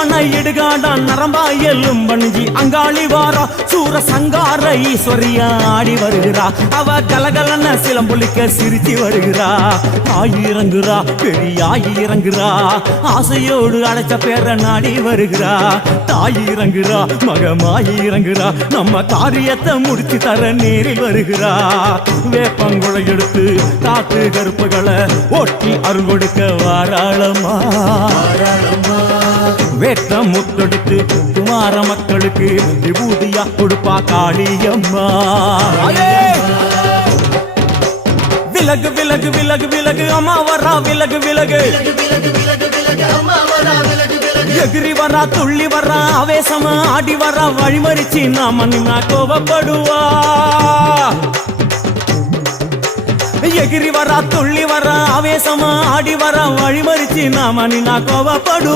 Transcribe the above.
நடுவான இடுகாடா நரம்பா எல்லும் பணிஞ்சி அங்காளி வாரா சூர சங்கார ஈஸ்வரியா ஆடி வருகிறா அவ கலகலன சிலம்புலிக்க சிரிச்சு வருகிறா ஆயிரங்குறா பெரிய ஆயிரங்குறா ஆசையோடு அழைச்ச பேர நாடி வருகிறா தாயிரங்குறா மகமாயிரங்குறா நம்ம காரியத்தை முடிச்சு தர நேரில் வருகிறா வேப்பங்குளை எடுத்து காத்து கருப்புகளை ஓட்டி அருள் கொடுக்க வாராளமா வேட்ட முத்தெடுத்து குமார மக்களுக்கு விபூதியா கொடுப்பா காளியம்மா விலகு விலகு விலகு விலகு அம்மா வரா விலகு விலகு எகிரி வரா துள்ளி வரா ஆவேசமா ஆடி வரா வழிமறிச்சு நாம நின்னா கோபப்படுவா எகிரி வரா துள்ளி வரா ஆவேசமா ஆடி வரா வழிமறிச்சு நாம நின்னா கோபப்படுவா